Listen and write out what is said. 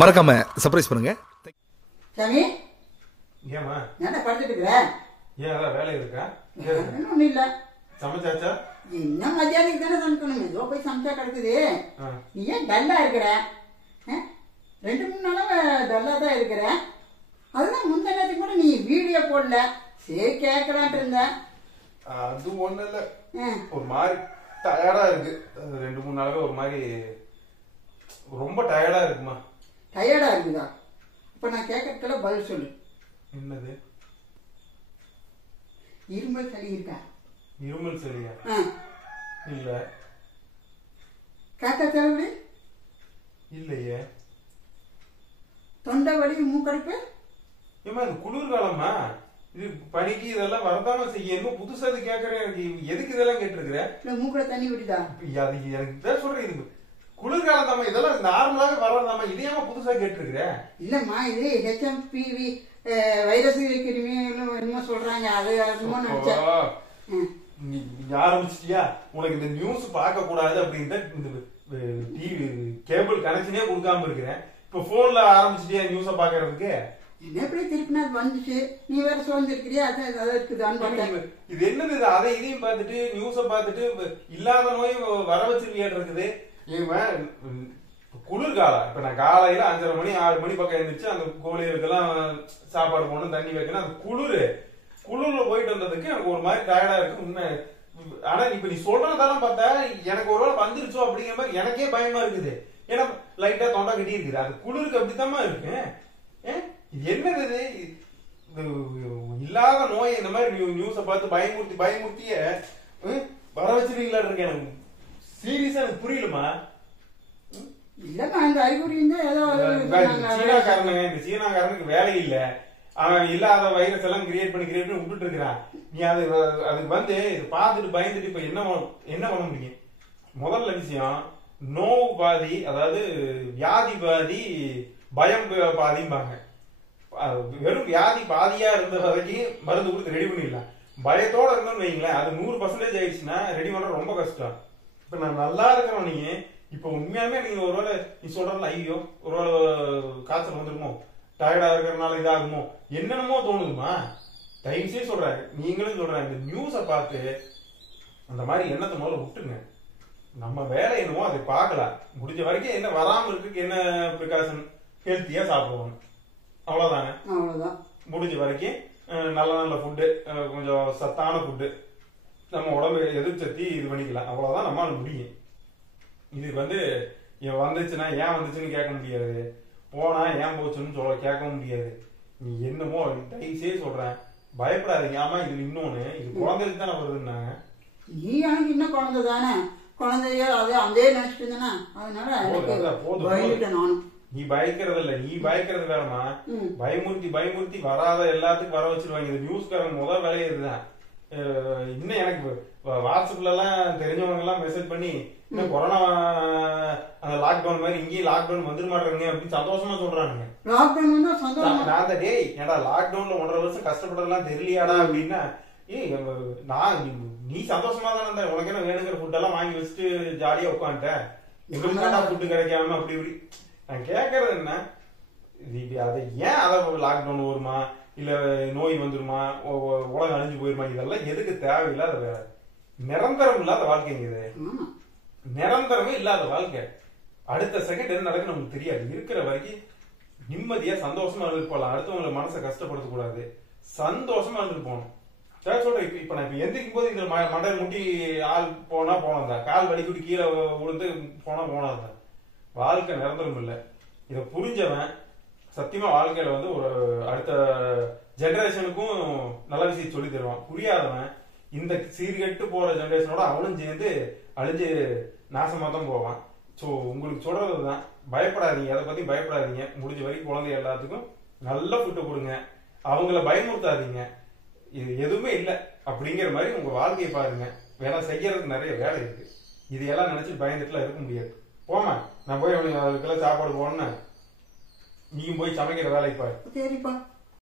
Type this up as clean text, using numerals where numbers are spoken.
மறக்காம சர்ப்ரைஸ் பண்ணுங்க. சாமி ஏமா என்ன படிச்சுட்டு இருக்கிற? ஏன் அதான் வேலை இருக்கா? ஒன்றும் இல்லை. சமைச்சாச்சா? இன்னும் மத்தியானம் தானே சமைக்கணும். ஏதோ போய் சமைச்சா கிடக்குது. நீ ஏன் டல்லா இருக்கிற? 2-3 நாளாக டல்லா தான் இருக்கிற. அதுதான் முந்த நேரத்துக்கு கூட நீ வீடியோ போடல. சரி கேட்கலான்ட்டு இருந்தேன். அது ஒண்ணு இல்ல, ஒரு மாதிரி டயர்டா இருக்கு. 2-3 நாளாக ஒரு மாதிரி ரொம்ப டயர்டா இருக்குமா. டயர்டா இருக்குதா? இப்ப நான் கேட்கறதுக்கெல்லாம் பதில் சொல்லு. என்னது? இருமல் சளி இருக்கா? இருமல் சரியா? இல்ல. காக்கா தலைவலி இல்லையே. தொண்டை வலி மூக்கடைப்பு? ஏமா இது குளிர்காலமா? இது பனிக்கு இதெல்லாம் வரதாம செய்ய. என்னமோ புதுசா இது கேட்கறேன். எனக்கு எதுக்கு இதெல்லாம் கேட்டிருக்கிற? இல்ல மூக்கட தண்ணி விடுதா? அது எனக்கு தான் சொல்றேன். இது குளிர்காலம் தாமா, இதெல்லாம் நார்மலாக வரதாமா. இதையாம புதுசா கேட்டிருக்கிற? இல்லம்மா, இது HMPV வைரஸ் கிருமி என்னமோ சொல்றாங்க. அது என்னமோ நினைச்சேன். நீ ஆரம்பிச்சிட்டியா? உனக்கு இந்த நியூஸ் பார்க்க கூடாது அப்படின்னு இந்த டிவி கேபிள் கனெக்ஷனே கொடுக்காம இருக்கிறேன். இப்ப போன்ல ஆரம்பிச்சிட்டியா நியூஸ பாக்குறதுக்கு? எப்படி திருப்பினா வந்துச்சு? நீ வேற சோர்ந்திருக்கிறியா? அது இருக்குதான்னு. இது என்னது? அதை இதையும் பார்த்துட்டு நியூஸ பார்த்துட்டு இல்லாத நோய் வர வச்சிருக்கியா இருக்குது. குளிர்காலம். இப்ப நான் காலையில 5:30 மணி 6 மணி பக்கம் எழுந்திரிச்சு அந்த கோழிகளுக்கெல்லாம் சாப்பாடு போடணும், தண்ணி வைக்கணும். அது குளிர்ல போயிட்டு வந்ததுக்கு எனக்கு ஒரு மாதிரி டயர்டா இருக்கு உண்மை. ஆனா இப்ப நீ சொல்றதெல்லாம் பார்த்தா எனக்கு ஒருவேளை வந்துருச்சோ அப்படிங்கிற மாதிரி எனக்கே பயமா இருக்குது. ஏன்னா லைட்டா தொண்டை கட்டி இருக்குது. அது குளிருக்கு அப்படித்தாமா இருக்கு. இது என்னது? இல்லாத நோய் இந்த மாதிரி நியூஸ பார்த்து பயமுறுத்திய வர வச்சிருக்கீங்களா இருக்கு. எனக்கு சீரியஸா எனக்கு புரியலமா. இல்லம்மா, அந்த அறிகுறி சீனாக்காரனுங்க, இந்த சீனாக்காரனுக்கு வேலை இல்ல. அவன் இல்லாத வைரஸ் எல்லாம் கிரியேட் பண்ணி விட்டுட்டு இருக்கிறான். நீ அதுக்கு வந்து இது பார்த்துட்டு பயந்துட்டு இப்ப என்ன பண்ண முடியும்? முதல்ல விஷயம், நோவு பாதி, அதாவது வியாதி பாதி பயம் பாதிம்பாங்க. வெறும் வியாதி பாதியா இருந்த வரைக்கும் மருந்து கொடுத்து ரெடி பண்ணிடலாம். பயத்தோட இருந்தோம்னு வைங்களேன், அது 100% ஆயிடுச்சுன்னா ரெடி பண்ண ரொம்ப கஷ்டம். இப்ப நான் நல்லா இருக்கிறோம். நீங்க இப்ப உண்மையாலுமே நீங்க ஒருவேளை நீ சொல்றதுல ஐயோ ஒருவேளை காய்ச்சல் வந்துருமோ, டயர்டா இருக்கிறதுனால இதாகுமோ, என்னென்னமோ தோணுதுமா. தயவுசே சொல்றேன், நீங்களும் சொல்றேன், இந்த நியூஸ பார்த்து அந்த மாதிரி எண்ணத்தை முதல்ல விட்டுருங்க. நம்ம வேலை என்னமோ அதை பார்க்கலாம். முடிஞ்ச வரைக்கும் என்ன வராம இருக்கு, என்ன ப்ரிகாஷன், ஹெல்த்தியா சாப்பிடுவாங்க, அவ்வளவுதானே. அவ்வளவுதான். முடிஞ்ச வரைக்கும் நல்ல ஃபுட்டு, கொஞ்சம் சத்தான ஃபுட்டு, நம்ம உடம்பு எதிர்ப்பு சக்தி இது பண்ணிக்கலாம். அவ்வளவுதான் நம்மளால முடியும். இது வந்து வந்துச்சுன்னா ஏன் வந்துச்சுன்னு கேட்க முடியாது, போனா ஏன் போச்சுன்னு கேட்க முடியாது. நீ என்னமோ டைஸே சொல்றேன், பயப்படாதீங்க. ஆமா இது இன்னொன்னு, இது குழந்தைக்கு தானே வருதுன்னாங்க. நீ எனக்கு இன்னும் குழந்தை தானே, குழந்தைய அதே நினைச்சிட்டு இருந்தேன்னா அதனால நானும். நீ பயக்கிறது இல்ல, நீ பயக்கிறது வேறமா. பயமுறுத்தி வராத எல்லாத்துக்கும் வர வச்சிருவாங்க. இந்த நியூஸ்காரங்க முதல் வேலையே இதுதான். இன்னும் எனக்கு வாட்ஸ்அப்ல எல்லாம் தெரிஞ்சவங்க எல்லாம் மெசேஜ் பண்ணி இன்னும் கொரோனா அந்த லாக்டவுன் மாதிரி இங்கேயும் லாக்டவுன் வந்துட மாட்டாங்க அப்படின்னு சந்தோஷமா சொல்றாங்க. நான் டேய் ஏடா லாக்டவுன்ல 1.5 வருஷம் கஷ்டப்பட்டதெல்லாம் தெரியலையாடா அப்படின்னா, நீ சந்தோஷமா தானே இருந்த, உனக்கு என்ன வேணுங்கிற ஃபுட் எல்லாம் வாங்கி வச்சுட்டு ஜாலியா உட்காந்துட்டேன், எங்களுக்கு தான்டா ஃபுட்டு கிடைக்காம அப்படி இப்படி. நான் கேட்கறது என்ன, அதை ஏன் அதை லாக்டவுன் வருமா, இல்ல நோய் வந்துருமா, உலகம் அழிஞ்சு போயிருமா, இதெல்லாம் எதுக்கு தேவையில்லாத வேலை. நிரந்தரம் இல்லாத வாழ்க்கைங்க இது. நிரந்தரமே இல்லாத வாழ்க்கை. அடுத்த செகண்ட் என்ன நடக்குன்னு நமக்கு தெரியாது. இருக்கிற வரைக்கும் நிம்மதியா சந்தோஷமா இருந்துட்டு போகலாம். அடுத்தவங்களை மனசை கஷ்டப்படுத்த கூடாது, சந்தோஷமா இருந்துட்டு போகணும். சொல்றேன், இப்ப நான் எந்திரிக்கும் போது இந்த மண்டல் முட்டி ஆள் போனதான், கால் வலிக்குட்டி கீழே விழுந்து போனதான். வாழ்க்கை நிரந்தரம் இல்லை. இதை புரிஞ்சவன் சத்தியமா வாழ்க்கையில வந்து ஒரு அடுத்த ஜெனரேஷனுக்கும் நல்ல விஷயம் சொல்லி தருவான். புரியாதவன் இந்த சீர்கெட்டு போற ஜெனரேஷனோட அவனும் சேர்ந்து அழிஞ்சு நாசமா தான் போவான். சோ உங்களுக்கு சொல்றதுதான், பயப்படாதீங்க, அதை பத்தி பயப்படாதீங்க. முடிஞ்ச வரைக்கும் குழந்தை எல்லாத்துக்கும் நல்ல ஃபுட்டு கொடுங்க, அவங்கள பயமுறுத்தாதீங்க. இது எதுவுமே இல்லை அப்படிங்கிற மாதிரி உங்க வாழ்க்கையை பாருங்க. வேணா செய்யறதுக்கு நிறைய வேலை இருக்கு. இதையெல்லாம் நினைச்சு பயந்துட்டுலாம் இருக்க முடியாது. போமா, நான் போய் அவனுக்கு அதுக்கெல்லாம் சாப்பாடு போடணும், நீயும் போய் சமைக்கிற வேலைக்கு பாரு. சரிப்பா.